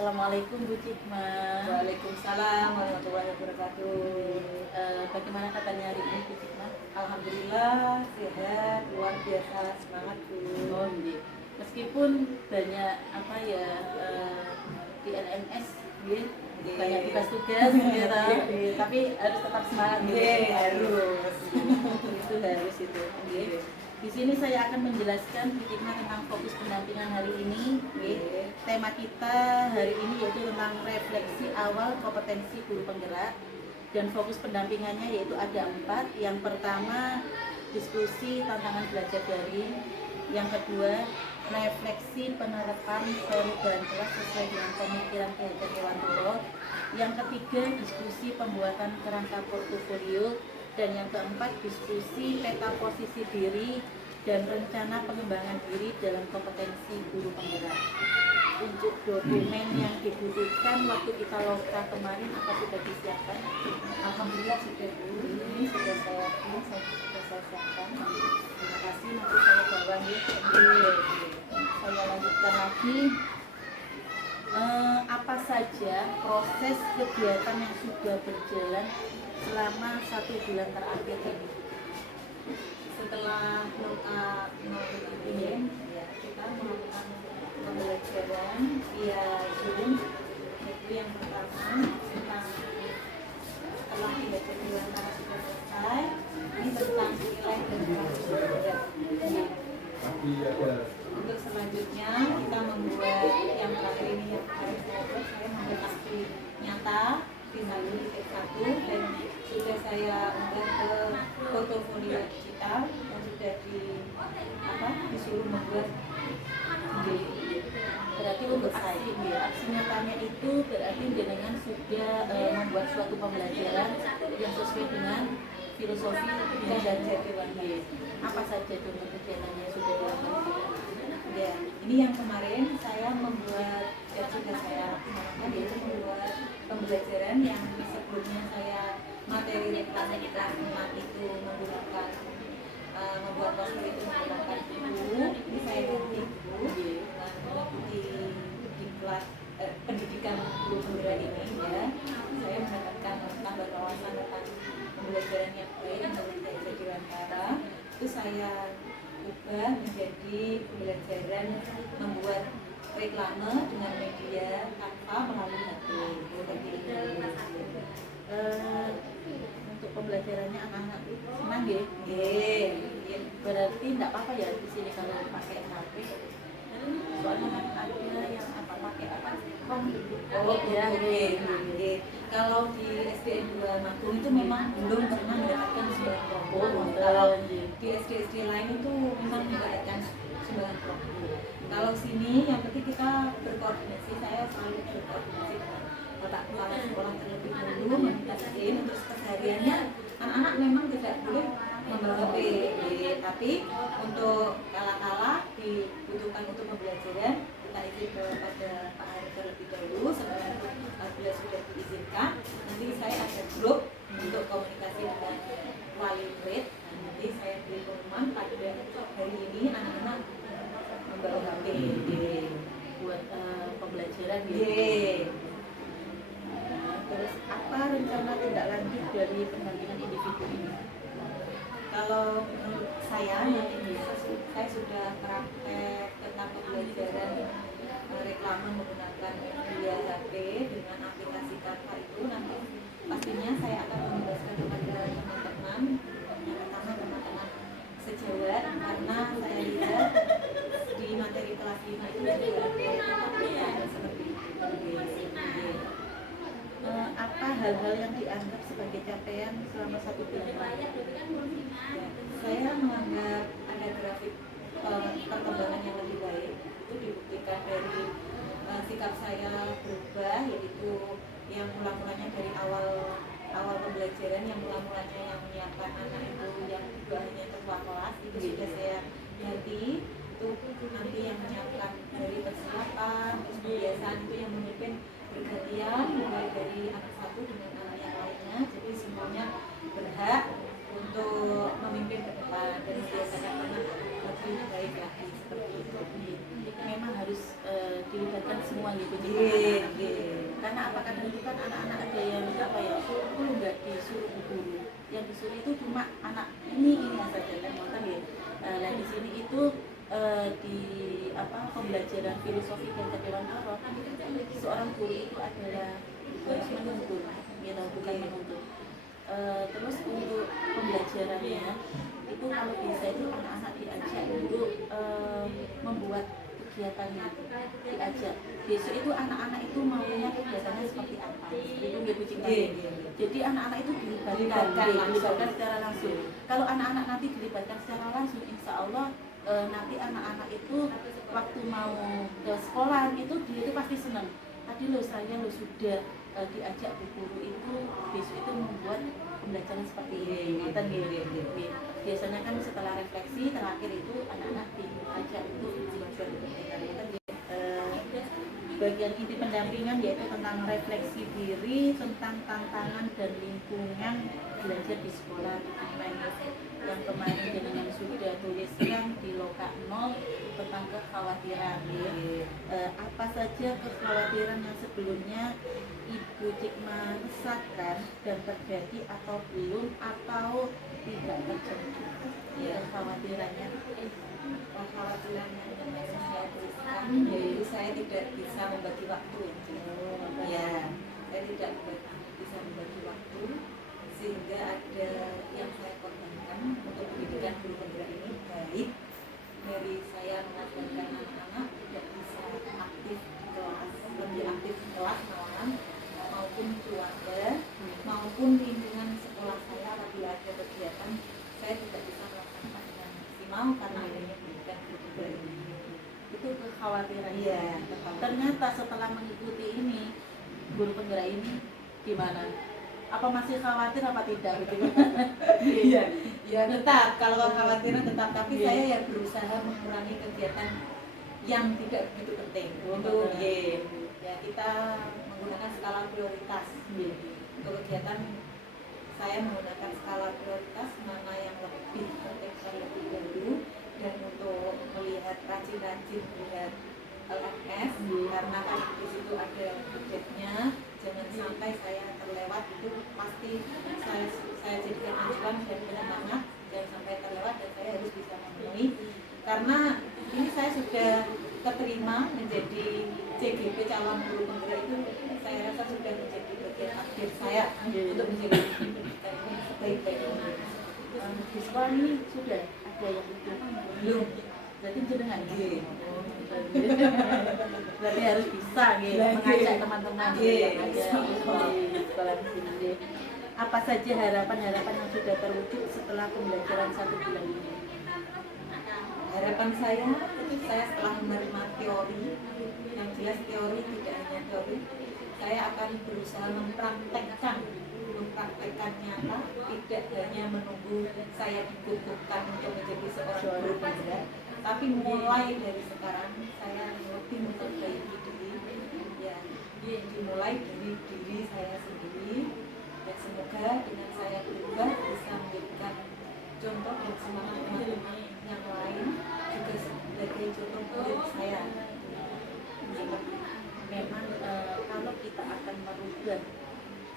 Assalamualaikum Bu Cikma. Waalaikumsalam warahmatullahi wabarakatuh. Bagaimana katanya hari ini Bu Cikma? Alhamdulillah sehat, luar biasa semangat Bu. Oh, iya. Meskipun banyak apa ya di LNS, ya, banyak tugas-tugas, gitu, tapi harus tetap semangat. Harus. Itu harus itu. Di sini saya akan menjelaskan Bu Cikma tentang fokus pendampingan hari ini. Tema kita hari ini yaitu tentang refleksi awal kompetensi guru penggerak, dan fokus pendampingannya yaitu ada 4. Yang pertama, diskusi tantangan belajar daring. Yang kedua, refleksi penerapan perubahan kelas sesuai dengan pemikiran Ki Hajar Dewantoro. Yang ketiga, diskusi pembuatan kerangka portofolio. Dan yang keempat, diskusi peta posisi diri dan rencana pengembangan diri dalam kompetensi guru penggerak. Untuk dokumen yang dibutuhkan waktu kita loka kemarin, apa sudah disiapkan? Alhamdulillah sudah Bu. Ini sudah saya siapkan. Terima kasih, nanti saya bawa ya. Saya lanjutkan lagi. Apa saja proses kegiatan yang sudah berjalan selama 1 bulan terakhir ini? Setelah loka ini, ya, kita melakukan pembelajaran via Zoom. Itu yang pertama tentang setelah belajar di antara sudah selesai, ini tentang nilai dan berat. Untuk selanjutnya kita membuat yang terakhir ini yang harus saya membuat aksi nyata Visalu titik 1 dan sudah saya unggah ke portofolio digital dan sudah disuruh membuat Berarti untuk aksi nyatanya itu berarti dengan sudah membuat suatu pembelajaran yang sesuai dengan filosofi Ki Hajar Dewantoro. Apa saja contoh kegiatannya yang sudah dilakukan? Ya, ini yang kemarin saya membuat dan sudah saya laksanakan, yaitu membuat pembelajaran yang sebelumnya saya materi reklame di kelas 6 itu menggunakan membuat poster itu menggunakan buku. Ini saya ganti buku mengikuti di kelas pendidikan guru penggerak ini, ya. Saya mendapatkan tambah wawasan tentang pembelajaran yang baik untuk Ki Hajar Dewantoro. Itu saya ubah menjadi pembelajaran membuat reklame dengan media tanpa melalui HP. Seperti ini. Untuk pembelajarannya anak-anak senang ya? Berarti tidak apa-apa ya di sini kalau pakai HP. Soalnya kan ada yang pakai apa? Oh ya, kalau di SDN 2 Magung itu memang belum pernah mendapatkan sumbangan rokok. Kalau di SD lain itu memang mendapatkan sumbangan rokok. Kalau sini yang penting kita berkoordinasi, saya selalu berkoordinasi dengan bapak kepala sekolah terlebih dahulu membatasi untuk kesehariannya. Anak-anak memang tidak boleh membawa HP, tapi untuk kala-kala dibutuhkan untuk pembelajaran kita izin kepada Pak Hari terlebih dahulu. Bila sudah diizinkan, nanti saya ada grup untuk komunikasi dengan wali murid. Nanti saya beri pengumuman pada hari ini anak-anak membawa HP buat pembelajaran ya. Terus apa rencana tindak lanjut dari pendampingan individu ini? Kalau menurut saya nanti saya sudah praktek tentang pembelajaran reklame menggunakan media HP dengan aplikasi Canva itu. Nanti pastinya saya akan menjelaskan kepada teman-teman, yang pertama teman-teman sejawat, karena saya lihat di materi kelas 5 itu juga ada seperti itu. Apa hal-hal yang dianggap sebagai capaian selama 1 bulan terakhir? Saya menganggap ada grafik perkembangan yang lebih baik. Itu dibuktikan dari sikap saya berubah, yaitu yang mula-mulanya dari awal pembelajaran, yang mula-mulanya yang menyiapkan anak itu yang juga hanya ketua kelas, itu sudah saya ganti. Itu nanti yang menyiapkan dari persiapan, terus kebiasaan itu yang memimpin bergantian, mulai dari anak satu dengan anak yang lainnya. Jadi semuanya berhak untuk memimpin ke depan dan membiasakan anak lebih baik lagi seperti itu. Memang harus dilibatkan semua gitu. disuruh itu cuma anak ini saja kan ngoten nggih. Nah di sini itu di pembelajaran filosofi dan kedewantara, seorang guru itu adalah menuntut, gitu, bukan menuntut. Terus untuk pembelajarannya itu kalau bisa itu anak-anak diajak untuk membuat kegiatannya, diajak. Besok itu anak-anak itu maunya kegiatannya seperti apa? Itu nggak Bu Cika. Jadi anak-anak itu dilibatkan secara langsung. Kalau anak-anak nanti dilibatkan secara langsung, insya Allah nanti anak-anak itu waktu mau ke sekolah itu dia itu pasti senang. Tadi saya sudah diajak Bu guru itu besok itu membuat pembelajaran seperti ini. Biasanya kan setelah refleksi terakhir itu anak-anak diajak untuk membuat pembelajaran. Bagian inti pendampingan yaitu tentang refleksi diri, tentang tantangan dan lingkungan belajar di sekolah yang kemarin dengan sudah tuliskan di Loka 0 tentang kekhawatiran. Apa saja kekhawatiran yang sebelumnya Ibu Cikma resahkan dan terjadi atau belum atau tidak terjadi? Kekhawatirannya yang saya tuliskan yaitu saya tidak bisa membagi waktu. Ya, saya tidak bisa membagi waktu sehingga ada yang saya korbankan untuk pendidikan guru penggerak ini, baik dari saya mengajarkan anak-anak tidak bisa aktif di kelas, lebih aktif di kelas malahan, maupun keluarga maupun lingkungan sekolah saya apabila ada kegiatan saya tidak bisa melaksanakan dengan maksimal karena adanya pendidikan guru penggerak ini. Itu kekhawatiran. Iya. Ternyata setelah mengikuti ini guru penggerak ini gimana? Apa masih khawatir apa tidak? Iya, ya tetap. Kalau kekhawatiran tetap, tapi saya ya berusaha mengurangi kegiatan yang tidak begitu penting. Untuk ya kita menggunakan skala prioritas. Untuk kegiatan saya menggunakan skala prioritas mana yang lebih penting terlebih dahulu, dan untuk melihat rajin-rajin melihat LMS karena kan di situ ada budgetnya, jangan sampai saya terlewat, itu pasti saya jadikan acuan dan penyemangat, jangan sampai terlewat dan saya harus bisa memenuhi karena ini saya sudah keterima menjadi CGP calon guru penggerak itu, saya rasa sudah menjadi bagian akhir saya untuk menjadi pendidikan ini sebaik-baiknya. Di sekolah ini sudah ada yang itu Belum. berarti jenengan berarti harus bisa mengajak teman-teman yang ada di sekolah di sini. Apa saja harapan-harapan yang sudah terwujud setelah pembelajaran 1 bulan ini? Harapan saya setelah menerima teori, yang jelas teori tidak hanya teori, saya akan berusaha mempraktekkan nyata, tidak hanya menunggu saya dikukuhkan untuk menjadi seorang guru penggerak, tapi mulai dari sekarang saya lebih memperbaiki diri, ya dimulai dari diri saya sendiri, dan semoga dengan saya berubah bisa memberikan contoh dan semangat teman-teman yang lain juga sebagai contoh buat saya. Memang kalau kita akan merubah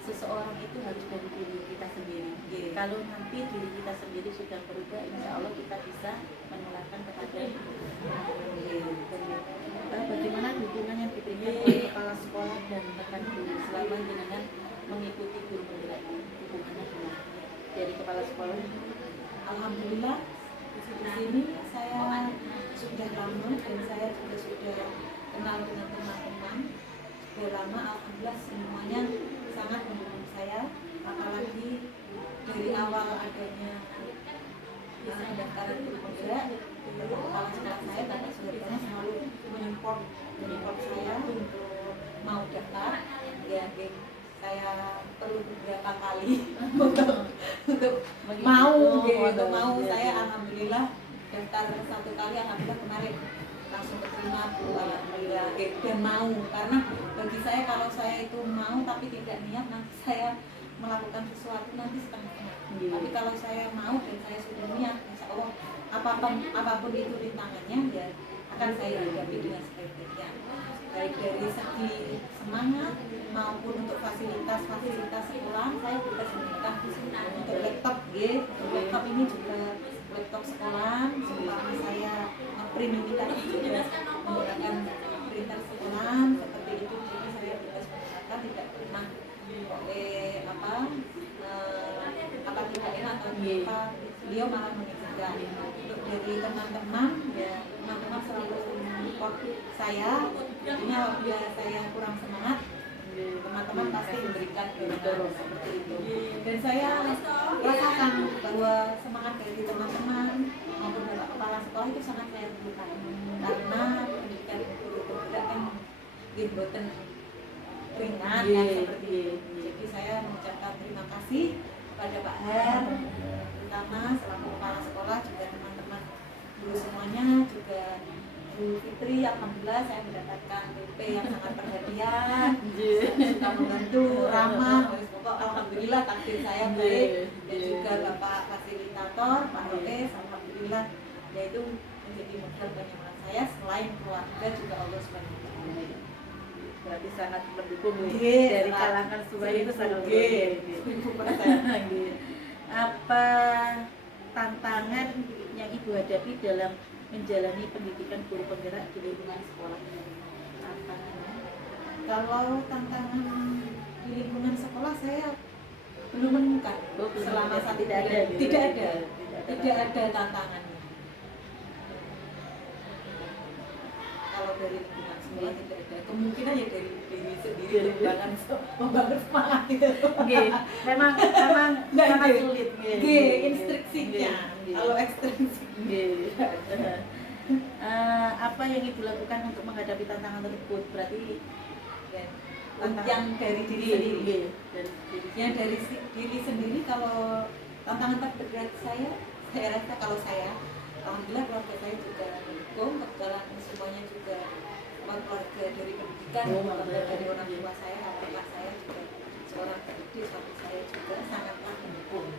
seseorang itu harus dari diri kita sendiri. Kalau nanti diri kita sendiri sudah berubah, insya Allah kita bisa menularkan kepada bagaimana dukungan yang diberikan oleh kepala sekolah dan rekan guru selama dengan mengikuti guru penggerak, dukungannya gimana dari kepala sekolah? Alhamdulillah di sini saya sudah lama dan saya juga sudah kenal dengan teman-teman sudah lama. Alhamdulillah semuanya sangat mendukung saya, apalagi dari awal adanya pendaftaran guru penggerak, kepala sekolah saya Bapak Suhartono selalu menyupport saya untuk mau daftar. Ya, saya perlu beberapa kali untuk mau saya alhamdulillah daftar 1 kali, alhamdulillah kemarin langsung keterima Bu, alhamdulillah dan mau, karena bagi saya kalau saya itu mau tapi tidak niat nanti saya melakukan sesuatu nanti setengah-setengah. Tapi kalau saya mau dan saya sudah niat, insya Allah apapun itu rintangannya ya akan saya hadapi dengan sebaik-baiknya, baik dari segi semangat maupun untuk fasilitas sekolah. Saya juga sediakan untuk laptop, untuk laptop ini juga laptop sekolah, karena saya ngeprint ini tadi juga menggunakan printer sekolah seperti itu. Jadi saya bebas menggunakan, tidak pernah apa tidak enak atau apa, beliau malah mengizinkan. Untuk dari teman-teman, ya teman-teman selalu support saya, artinya apabila saya kurang semangat, teman-teman pasti memberikan dorongan seperti itu. Dan saya rasakan bahwa semangat dari teman-teman maupun bapak kepala sekolah itu sangat saya butuhkan, karena pendidikan guru penggerak kan boten ringan kan seperti itu. Jadi saya mengucapkan terima kasih kepada Pak Her, terutama selaku kepala sekolah, juga teman-teman guru semuanya, juga Bu Fitri. Alhamdulillah saya mendapatkan BP yang sangat perhatian, suka membantu, ramah. Pokok alhamdulillah takdir saya baik. Dan juga Bapak fasilitator Pak Roes, alhamdulillah, yaitu menjadi modal penyemangat saya. Selain keluarga juga Allah SWT. Berarti sangat mendukung dari kalangan semuanya itu sangat mendukung. Apa tantangan yang Ibu hadapi dalam menjalani pendidikan guru penggerak di lingkungan sekolah? Kalau tantangan di lingkungan sekolah saya belum menemukan. Selama saat tidak ada, tidak ada tantangannya. Kalau dari lingkungan sekolah tidak ada. Kemungkinan ya dari diri sendiri, membangun semangat itu. Memang sangat sulit. Instruksinya. Kalau ekstrinsi. Apa yang Ibu lakukan untuk menghadapi tantangan tersebut? Berarti yang dari diri sendiri. Yang dari diri sendiri, kalau tantangan terberat saya rasa kalau saya, alhamdulillah keluarga saya juga mendukung, kebetulan semuanya juga keluarga dari pendidikan, keluarga dari orang tua saya, kakak saya juga seorang pendidik, suami saya juga sangatlah mendukung.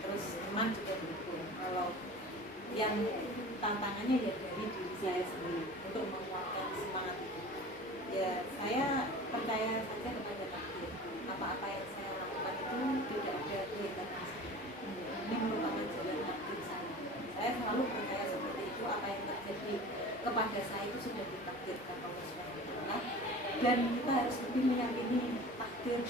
Terus teman juga mendukung. Kalau yang tantangannya ya dari diri saya sendiri untuk menguatkan semangat itu. Ya saya percaya saja kepada takdir. Apa-apa yang saya lakukan itu tidak ada kehendak saya. Ini merupakan jalan takdir saya. Saya selalu percaya seperti itu. Apa yang terjadi kepada saya itu sudah ditakdirkan Allah SWT. Dan kita harus lebih meyakini takdir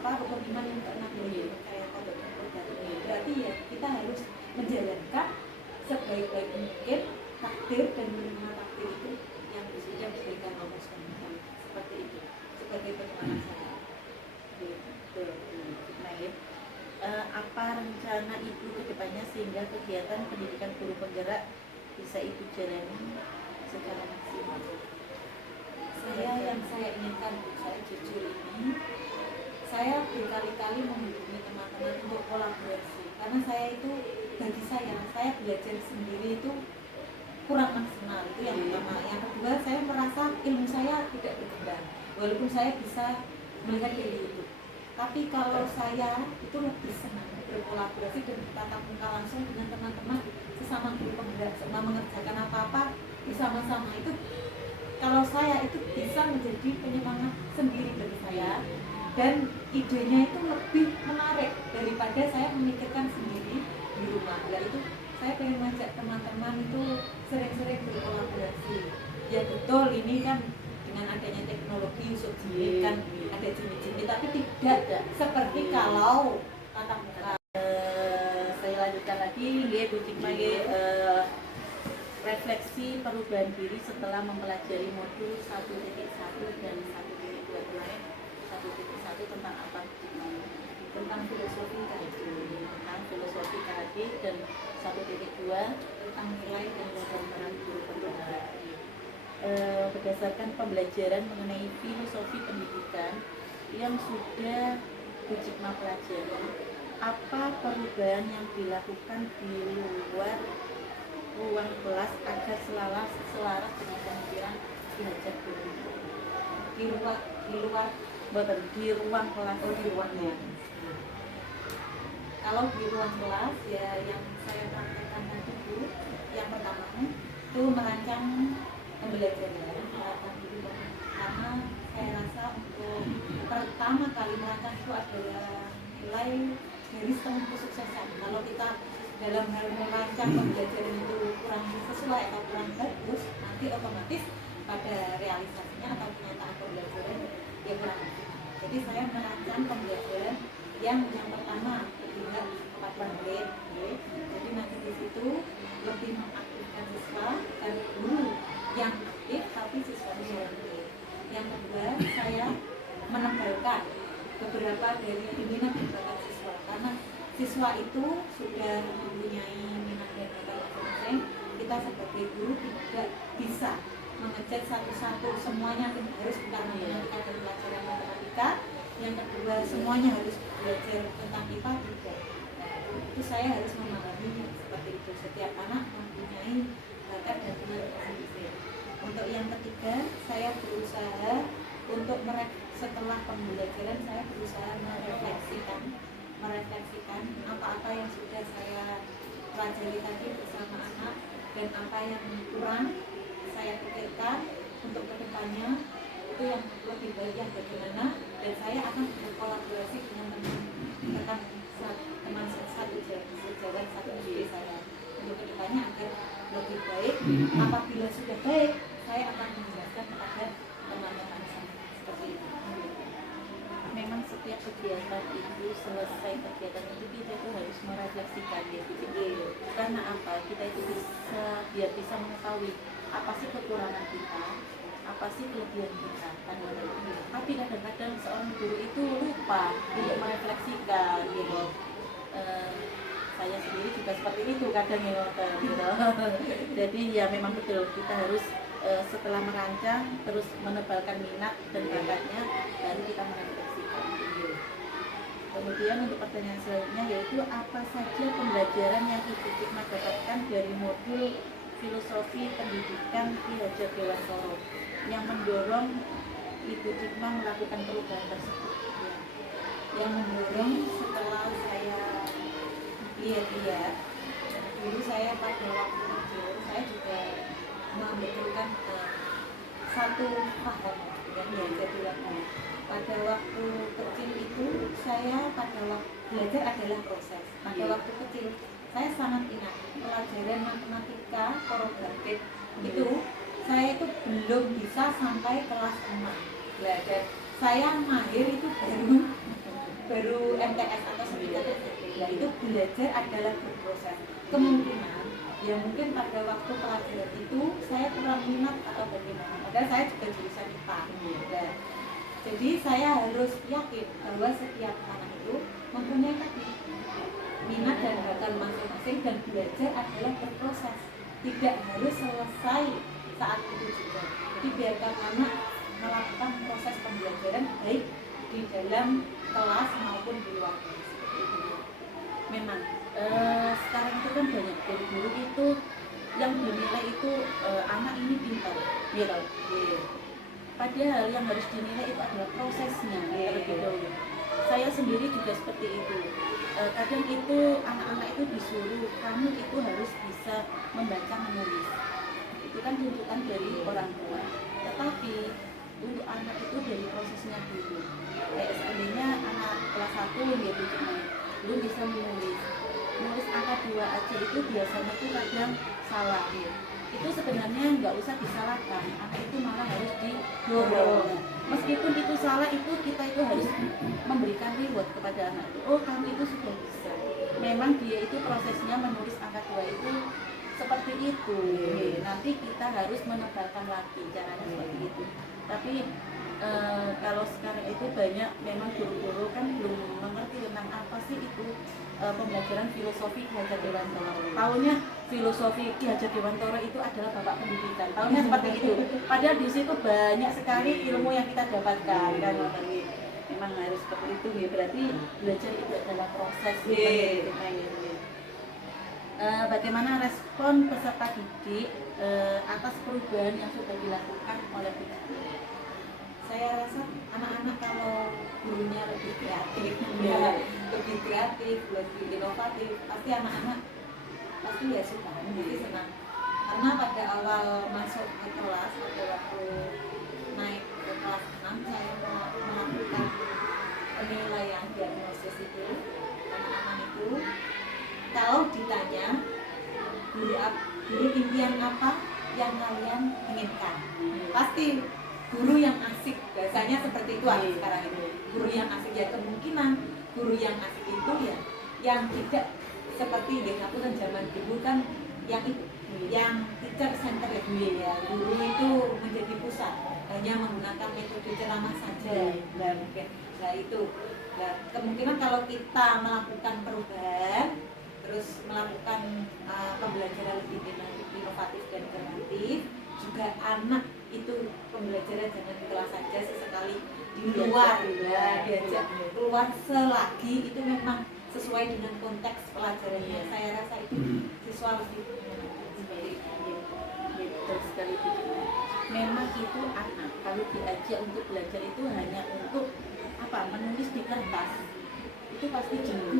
rukun iman yang pernah percaya pada takdir. Berarti ya kita harus menjalankan sebaik-baik mungkin takdir dan menerima takdir itu yang sudah diberikan Allah SWT. Seperti itu, sebagai penyemangat saya. Apa rencana Ibu ke depannya sehingga kegiatan pendidikan guru penggerak bisa Ibu jalani secara maksimal? Yang saya inginkan, saya jujur ini, saya berkali-kali menghubungi teman-teman untuk kolaborasi, karena saya itu, bagi saya belajar sendiri itu kurang maksimal. Itu yang pertama. Yang kedua, saya merasa ilmu saya tidak berkembang walaupun saya bisa melihat dari YouTube. Tapi kalau saya itu lebih senang berkolaborasi dan bertatap muka langsung dengan teman-teman sesama guru penggerak, selama mengerjakan apa-apa bersama-sama, itu kalau saya itu bisa menjadi penyemangat sendiri bagi saya, dan idenya itu lebih menarik daripada saya memikirkan sendiri di rumah. Ya itu saya pengen ngajak teman-teman itu sering-sering berkolaborasi. Ya betul, ini kan dengan adanya teknologi Yusuf Jimit kan ada Jimit-Jimit, tapi tidak seperti kalau tatap muka. Saya lanjutkan lagi, Bu Cikma, refleksi perubahan diri setelah mempelajari modul 1.1 dan 1.2 kemarin. 1.1 tentang apa? Tentang filosofi KHD, dan 1.2 tentang nilai dan peran guru penggerak. Berdasarkan pembelajaran mengenai filosofi pendidikan yang sudah Bu Cikma pelajari, apa perubahan yang dilakukan di luar ruang kelas agar selaras dengan pemikiran Ki Hajar Dewantara? Di ruang kelas. Di ruangnya. Kalau di ruang kelas, ya yang saya praktekkan tadi Bu, yang pertama itu merancang pembelajaran menerapkan diri, karena saya rasa untuk pertama kali merancang itu adalah nilai dari setengah kesuksesan. Kalau kita dalam hal merancang pembelajaran itu kurang sesuai atau kurang bagus, nanti otomatis pada realisasinya atau kenyataan pembelajaran ya kurang bagus. Jadi saya merancang pembelajaran yang pertama berpihak kepada murid. Jadi nanti di situ lebih mengaktifkan siswa dan guru yang aktif tapi siswanya yang aktif. Yang kedua, saya menebalkan beberapa dari minat dan bakat siswa, karena siswa itu sudah mempunyai minat dan bakat masing-masing. Kita sebagai guru tidak bisa mengejar satu-satu semuanya, harus bukan matematika dan pelajaran matematika. Yang kedua, semuanya harus belajar tentang IPA juga. Itu saya harus memahami seperti itu. Setiap anak mempunyai bakat dan minat masing-masing. Untuk yang ketiga, saya berusaha untuk setelah pembelajaran saya berusaha merefleksikan apa-apa yang sudah saya pelajari tadi bersama anak dan apa yang kurang saya pikirkan untuk kedepannya itu yang lebih baik yang bagaimana, dan saya akan berkolaborasi dengan teman satu sejawat satu SD saya untuk kedepannya agar lebih baik. Apabila sudah baik, saya akan menjelaskan kepada teman-teman saya seperti itu. Memang setiap kegiatan itu, selesai kegiatan itu kita itu harus merefleksikan gitu. Karena apa? Kita itu biar bisa mengetahui apa sih kekurangan kita, apa sih kelebihan kita kan. Tapi kadang-kadang seorang guru itu lupa untuk merefleksikan gitu. Saya sendiri juga seperti itu kadang ya gitu. Jadi ya memang betul kita harus setelah merancang terus menebalkan minat dan bakatnya, baru kita merefleksikan. Kemudian untuk pertanyaan selanjutnya yaitu apa saja pembelajaran yang Ibu Cikma dapatkan dari modul filosofi pendidikan Ki Hajar Dewantara yang mendorong Ibu Cikma melakukan perubahan tersebut? Yang mendorong setelah saya lihat-lihat, dulu saya pada waktu kecil saya juga membetulkan satu paham yang belajar dilakukan. Pada waktu kecil itu saya pada waktu belajar adalah proses. Pada waktu kecil saya sangat ingat pelajaran matematika korogatif itu saya itu belum bisa sampai kelas 6 belajar. Saya mahir itu baru MTS atau sertifikat SMP. Itu belajar adalah berproses. Kemungkinan ya mungkin pada waktu pelajaran itu saya kurang minat atau bagaimana. Padahal saya juga jurusan IPA. Jadi saya harus yakin bahwa setiap anak itu mempunyai minat dan bakat masing-masing, dan belajar adalah berproses. Tidak harus selesai saat itu juga. Jadi biarkan anak melakukan proses pembelajaran baik di dalam kelas maupun di luar kelas. Memang sekarang itu kan banyak guru-guru itu yang dinilai itu anak ini pintar, gitu. Padahal yang harus dinilai itu adalah prosesnya terlebih dahulu. Saya sendiri juga seperti itu. Kadang itu anak-anak itu disuruh kamu itu harus bisa membaca menulis. Itu kan tuntutan dari orang tua. Tetapi untuk anak itu dari prosesnya dulu. Seandainya anak kelas 1 gitu belum bisa menulis angka 2 aja itu biasanya tuh kadang salah ya. Itu sebenarnya nggak usah disalahkan, anak itu malah harus didorong. Meskipun itu salah, itu kita itu harus memberikan reward kepada anak itu. Oh kamu itu sudah bisa. Memang dia itu prosesnya menulis angka 2 itu seperti itu. Nanti kita harus menebalkan lagi caranya seperti itu. Tapi kalau sekarang itu banyak memang guru-guru kan belum mengerti tentang apa sih itu pembelajaran filosofi Ki Hajar Dewantara. Taunya filosofi Ki Hajar Dewantara itu adalah bapak pendidikan. Taunya seperti itu. Padahal di situ banyak sekali ilmu yang kita dapatkan kan. Memang harus seperti itu ya. Berarti belajar itu adalah proses. Bagaimana respon peserta didik atas perubahan yang sudah dilakukan oleh guru? Saya rasa anak-anak kalau gurunya lebih kreatif, lebih inovatif, pasti anak-anak pasti ya suka, jadi senang. Karena Karena pada awal masuk ke kelas, pada waktu naik ke kelas 6, saya melakukan penilaian diagnosis itu anak-anak itu. Kalau ditanya guru impian apa yang kalian inginkan, pasti guru yang asik, biasanya seperti itu sekarang itu. Guru yang asik, ya kemungkinan guru yang asik itu ya yang tidak seperti aku kan zaman dulu kan yang itu, yang teacher center ya, guru itu menjadi pusat, hanya menggunakan metode ceramah saja. Nah itu, nah, kemungkinan kalau kita melakukan perubahan, terus melakukan pembelajaran lebih inovatif dan kreatif, juga anak itu pembelajaran jangan di kelas saja, sesekali di luar, diajak keluar selagi itu memang sesuai dengan konteks pelajarannya. Saya rasa itu siswa lebih betul sekali. Memang itu anak kalau diajak untuk belajar itu hanya untuk apa, menulis di kertas, itu pasti jenuh.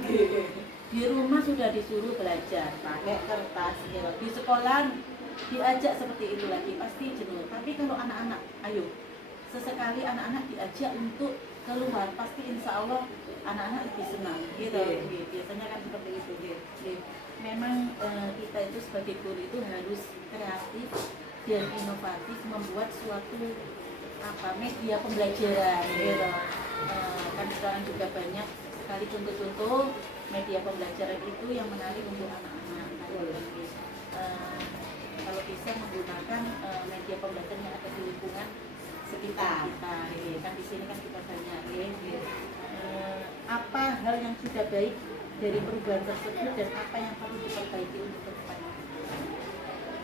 Di rumah sudah disuruh belajar pakai kertas, ya. Di sekolah diajak seperti itu lagi pasti jenuh. Tapi kalau anak-anak, ayo sesekali anak-anak diajak untuk keluar, pasti insya Allah anak-anak lebih senang gitu. Biasanya kan seperti itu. Memang kita itu sebagai guru itu harus kreatif dan inovatif, membuat suatu media pembelajaran gitu. Kan sekarang juga banyak sekali contoh-contoh media pembelajaran itu yang menarik untuk anak-anak. Kalau bisa menggunakan media pembelajaran yang ada di lingkungan sekitar kita, kan di sini kan kita banyak. Apa hal yang sudah baik dari perubahan tersebut dan apa yang perlu diperbaiki untuk ke depan?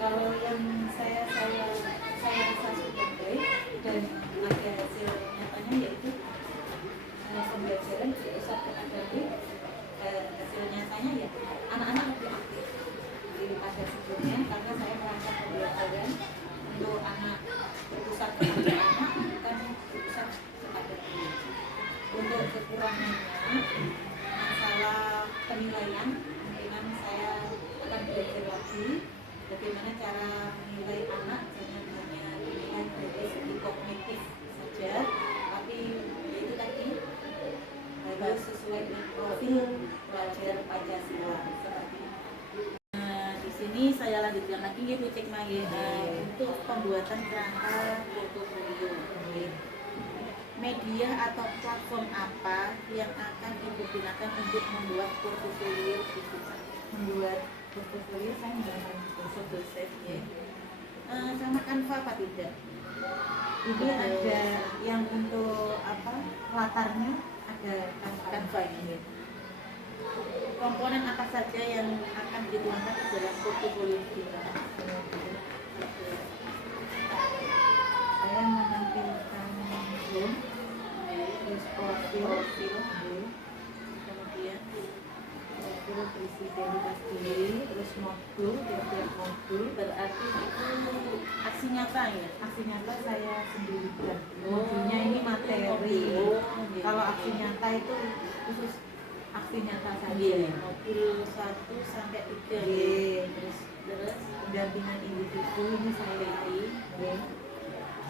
Kalau yang saya rasa sudah baik dan ada hasil nyatanya, yaitu pembelajaran di pusat akademik, hasil nyatanya ya anak-anak lebih aktif daripada sebelumnya, karena saya merancang pembelajaran untuk anak berpusat kepada anak, bukan berpusat kepada guru. Untuk kekurangannya masalah penilaian, mungkin saya akan belajar lagi bagaimana cara menilai anak, jangan hanya dilihat dari segi kognitif saja, tapi yaitu tadi harus sesuai dengan profil pelajar Pancasila seperti itu. Di sini saya lanjutkan lagi ya Bu Cik Maya, untuk pembuatan kerangka portofolio. Media atau platform apa yang akan Ibu gunakan untuk membuat portofolio itu? Membuat portofolio saya menggunakan Photoshop ya. Sama Canva apa tidak? Ini ada yang untuk latarnya, ada Canva ini. Komponen apa saja yang akan dituangkan di dalam portofolio kita? Saya menampilkan zoom, terus profil, Kemudian profil berisi identitas diri, terus modul, tiap modul. berarti itu aksi nyata ya? Aksi nyata saya sendirikan. Modulnya ini materi. Kalau aksi nyata itu khusus aksi nyata saja. Modul 1 sampai 3. Terus Terus pendampingan individu ini saya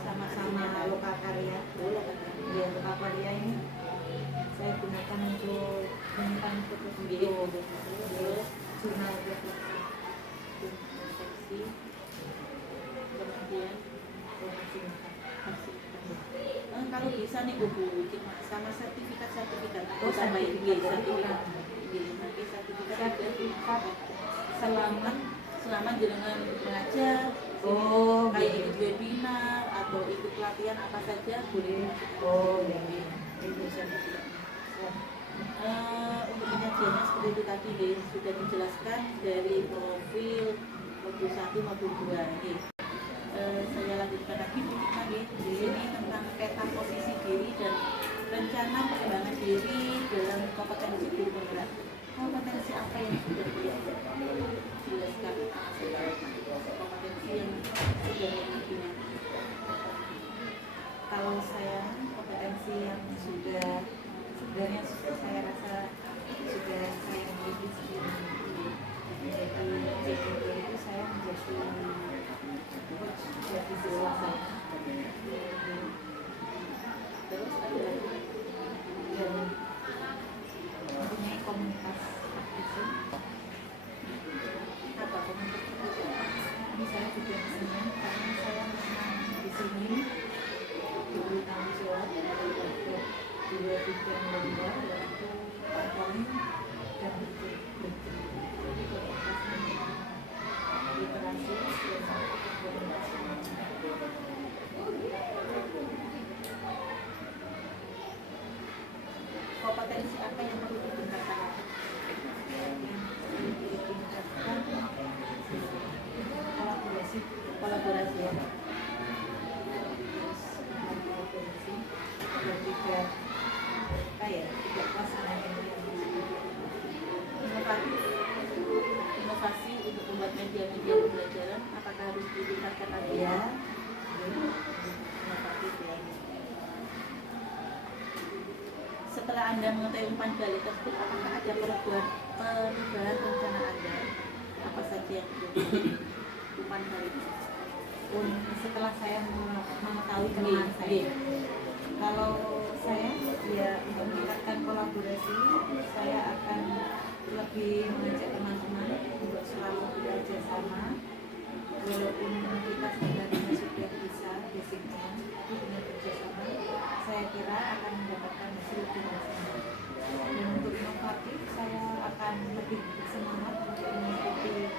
sama-sama lokal karya. Lokal karya ini saya gunakan untuk menyimpan foto-foto, terus jurnal refleksi, kemudian informasi kalau bisa nih Bu Cik Mas, sama sertifikat sama sertifikat sertifikat selama jenengan mengajar, kayak ikut webinar atau ikut pelatihan apa saja boleh. Itu sertifikat. Untuk penyajiannya seperti itu tadi sudah dijelaskan dari profil modul 1 modul 2 ini. Saya lanjutkan lagi di sini tentang peta posisi diri dan rencana pengembangan diri dalam kompetensi guru penggerak. Kompetensi apa yang sudah dijelaskan? Kompetensi yang sudah digunakan. Kalau saya kompetensi yang sudah sebenarnya saya rasa sudah saya miliki sendiri. Jadi itu saya menjadi bagi siswa saya. Terus ada lagi Dan mempunyai komunitas aktivis. apa komunitas itu? Ini saya juga senang karena saya memang di sini diberi tanggung jawab untuk dua bidang lomba, yaitu patroli dan bercerita. Jadi komunitas literasi dan komunitas Kompetensi apa yang perlu ditingkatkan? yang ditingkatkan kolaborasi Kolaborasi ya. kolaborasi agar tidak tidak pasangan yang Inovasi, inovasi untuk membuat media-media pembelajaran apakah harus ditingkatkan lagi ya ya? inovatif ya. Setelah Anda mengetahui umpan balik tersebut, apakah ada perubahan rencana Anda? Apa saja yang menjadi umpan balik? Setelah saya mengetahui kelemahan saya, kalau saya ya untuk meningkatkan kolaborasi, saya akan lebih mengajak teman-teman untuk selalu bekerja sama, walaupun kita sebenarnya sudah bisa basicnya, tapi dengan kerjasama saya kira akan mendapatkan hasil lebih maksimal. Dan untuk inovatif, saya akan lebih bersemangat untuk mengikuti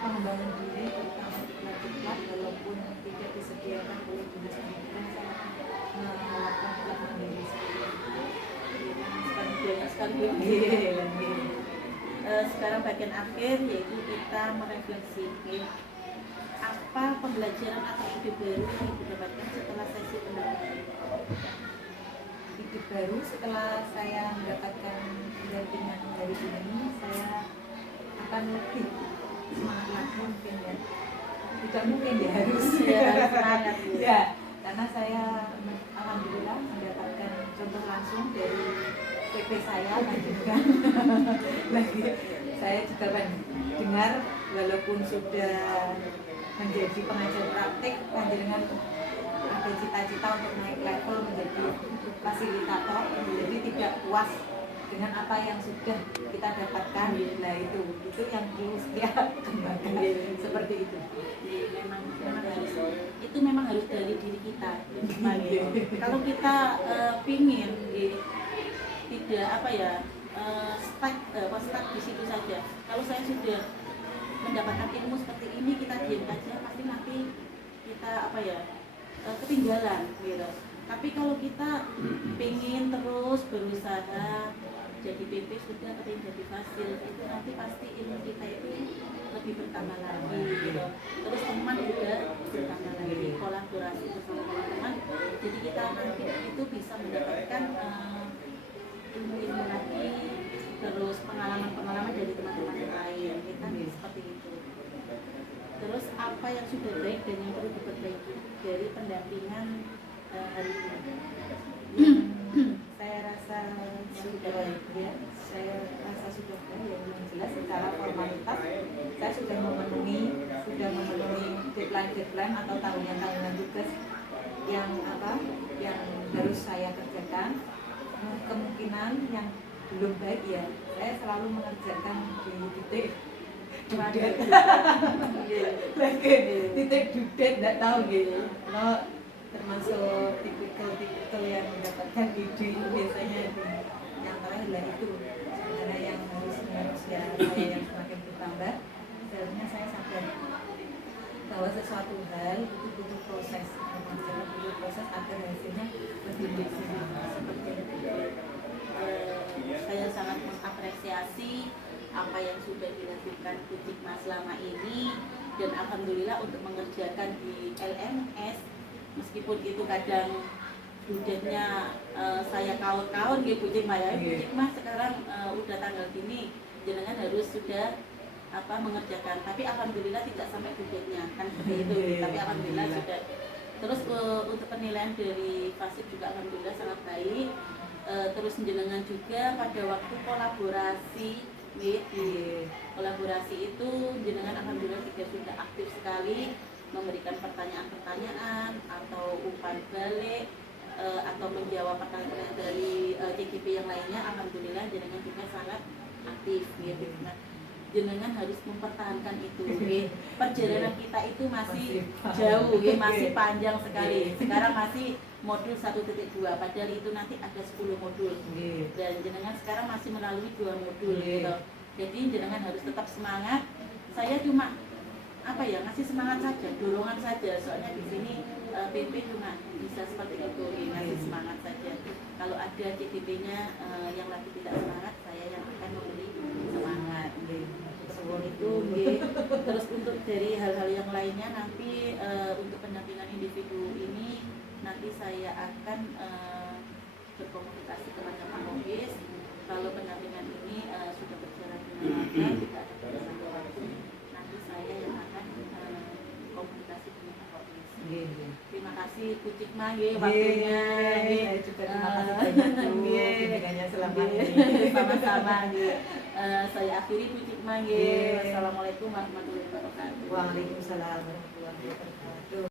pengembangan diri, terutama diklat-diklat, walaupun tidak disediakan oleh dinas pendidikan, saya melakukan pelatihan diri sendiri. Sekarang bagian akhir yaitu kita merefleksi apa pembelajaran atau ide baru yang didapatkan setelah sesi pendampingan. Ide baru setelah saya mendapatkan pendampingan dari ini, saya akan lebih semangat lagi mungkin ya. Tidak mungkin ya, harus Semangat ya, karena saya alhamdulillah mendapatkan contoh langsung dari PP saya panjenengan. Lagi saya juga dengar walaupun sudah menjadi pengajar praktik, panjenengan ada cita-cita untuk naik level menjadi fasilitator, jadi tidak puas dengan apa yang sudah kita dapatkan. Nah itu yang terus dia kembangkan seperti itu. Memang harus, itu memang harus dari diri kita. Kalau kita pingin tidak stuck di situ saja. Kalau saya sudah mendapatkan ilmu seperti ini, kita diam saja, pasti nanti kita ketinggalan gitu. Tapi kalau kita pengen terus berusaha jadi PP sudah atau jadi fasil, itu nanti pasti ilmu kita itu lebih bertambah lagi gitu. Terus teman juga bertambah lagi, kolaborasi bersama teman-teman, jadi kita nanti itu bisa mendapatkan ilmu-ilmu lagi, terus pengalaman-pengalaman dari teman-teman yang lain, kita seperti itu. Terus apa yang sudah baik dan yang perlu diperbaiki dari pendampingan hari ini? Saya rasa sudah baik ya. Saya rasa sudah baik, yang jelas secara formalitas saya sudah memenuhi deadline atau tahunan tugas yang harus saya kerjakan. Kemungkinan yang belum baik ya, saya selalu mengerjakan di titik dudet lagi titik dudet, tidak tahu gitu. Kalau termasuk tipikal yang mendapatkan ide biasanya yang terakhir itu sebenarnya yang harus ya saya yang semakin bertambah. Sebenarnya saya sadar bahwa sesuatu hal itu butuh proses, butuh proses agar hasilnya lebih maksimal seperti itu. Saya sangat mengapresiasi apa yang sudah dilakukan Budikma selama ini, dan alhamdulillah untuk mengerjakan di LMS, meskipun itu kadang budgetnya saya kawan-kawan gitu Budikma ya. Budikma sekarang udah tanggal gini, jenengan harus sudah mengerjakan, tapi alhamdulillah tidak sampai budgetnya kan seperti itu. Tapi alhamdulillah sudah. Terus untuk penilaian dari FASIP juga alhamdulillah sangat baik. Terus jenengan juga pada waktu kolaborasi di kolaborasi itu jenengan alhamdulillah juga sudah aktif sekali, memberikan pertanyaan-pertanyaan atau umpan balik atau menjawab pertanyaan dari CGP yang lainnya. Alhamdulillah jenengan juga sangat aktif gitu. Nah, jenengan harus mempertahankan itu. Perjalanan kita itu masih jauh, masih panjang sekali. Sekarang masih modul 1.2, padahal itu nanti ada 10 modul. Dan jenengan sekarang masih melalui 2 modul gitu. Jadi jenengan harus tetap semangat. Saya cuma ngasih semangat saja, dorongan saja. Soalnya di sini PP cuma bisa seperti itu, ngasih semangat saja. Kalau ada CDP-nya yang lagi tidak semangat, saya yang akan memberi semangat. Itu terus untuk dari hal-hal yang lainnya nanti untuk pendampingan individu ini nanti saya akan berkomunikasi kepada Pak Ofis. Kalau pendampingan ini sudah berjalan dengan lancar, tidak ada satu waktu, nanti saya yang akan komunikasi dengan Pak Ofis. Terima kasih Bu Cikma waktunya. Saya juga terima kasih banyak Bu bimbingannya selama ini. Sama-sama. Saya akhiri Bu Cikma. Wassalamualaikum warahmatullahi wabarakatuh. Waalaikumsalam warahmatullahi wabarakatuh.